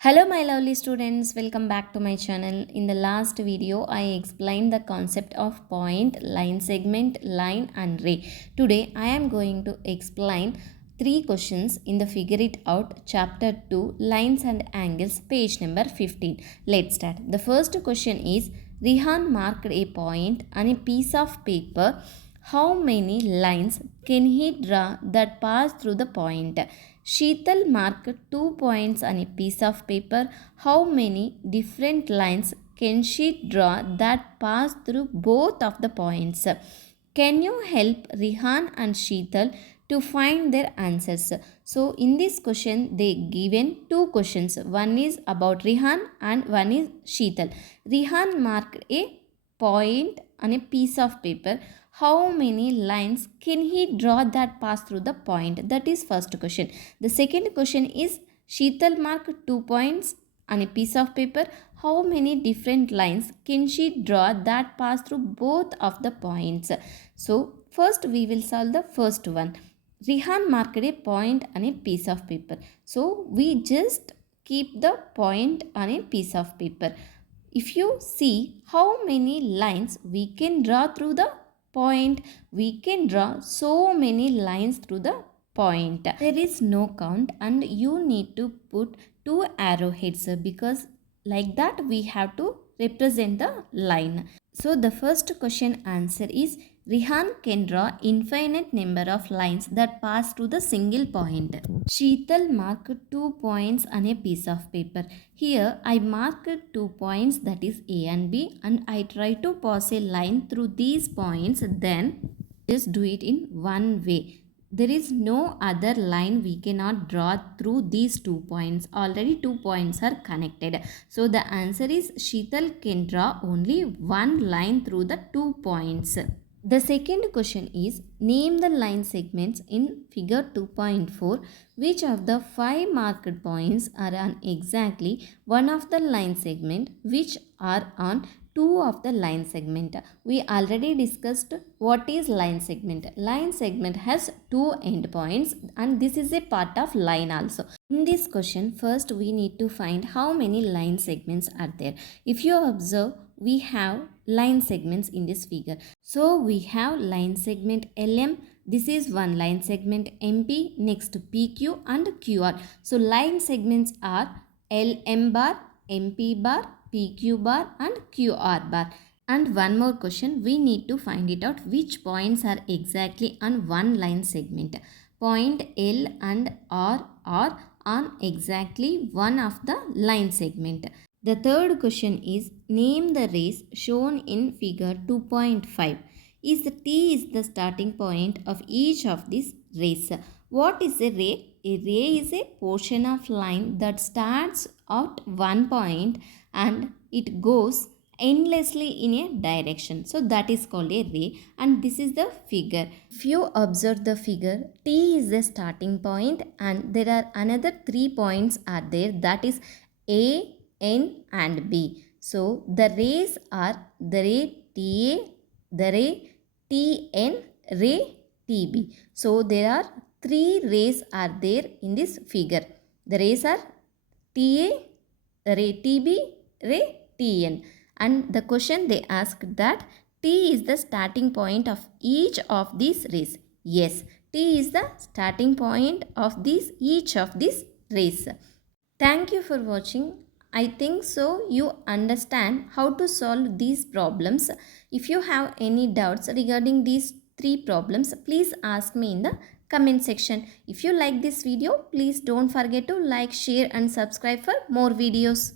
Hello my lovely students, welcome back to my channel. In the last video, I explained the concept of point, line segment, line and ray. Today, I am going to explain 3 questions in the Figure It Out chapter 2, lines and angles, page number 15. Let's start. The first question is, Rihan marked a point on a piece of paper. How many lines can he draw that pass through the point? Sheetal marked 2 points on a piece of paper. How many different lines can she draw that pass through both of the points? Can you help Rihan and Sheetal to find their answers? So in this question they given 2 questions. One is about Rihan and one is Sheetal. Rihan marked a point on a piece of paper. How many lines can he draw that pass through the point? That is first question. The second question is, Sheetal marked 2 points on a piece of paper. How many different lines can she draw that pass through both of the points? So first we will solve the first one. Rihan marked a point on a piece of paper. So we just keep the point on a piece of paper. If you see how many lines we can draw through the point, we can draw so many lines through the point. There is no count and you need to put 2 arrowheads because like that we have to represent the line. So the first question answer is, Rihan can draw infinite number of lines that pass through the single point. Sheetal marked 2 points on a piece of paper. Here I marked 2 points, that is A and B, and I try to pass a line through these points. Then just do it in one way. There is no other line we cannot draw through these 2 points. Already 2 points are connected. So the answer is Sheetal can draw only one line through the 2 points. The second question is, name the line segments in figure 2.4. Which of the 5 marked points are on exactly one of the line segment, which are on 2 of the line segment? We already discussed what is line segment. Line segment has 2 endpoints and this is a part of line also. In this question, first we need to find how many line segments are there. If you observe, we have line segments in this figure. So we have line segment LM. This is one line segment MP, next PQ and QR. So line segments are LM bar, MP bar, PQ bar and QR bar. And one more question, we need to find it out which points are exactly on one line segment. Point L and R are on exactly one of the line segment. The third question is, name the rays shown in figure 2.5. Is the T is the starting point of each of these rays. What is a ray? A ray is a portion of line that starts at one point and it goes endlessly in a direction. So that is called a ray and this is the figure. If you observe the figure, T is the starting point and there are another 3 points are there, that is A, N and B. So the rays are the ray TA, the ray TN, ray TB. So there are 3 rays are there in this figure. The rays are TA, ray TB, ray TN. And the question they asked that T is the starting point of each of these rays. Yes, T is the starting point of each of these rays. Thank you for watching. I think so you understand how to solve these problems. If you have any doubts regarding these 3 problems, please ask me in the comment section. If you like this video, please don't forget to like, share and subscribe for more videos.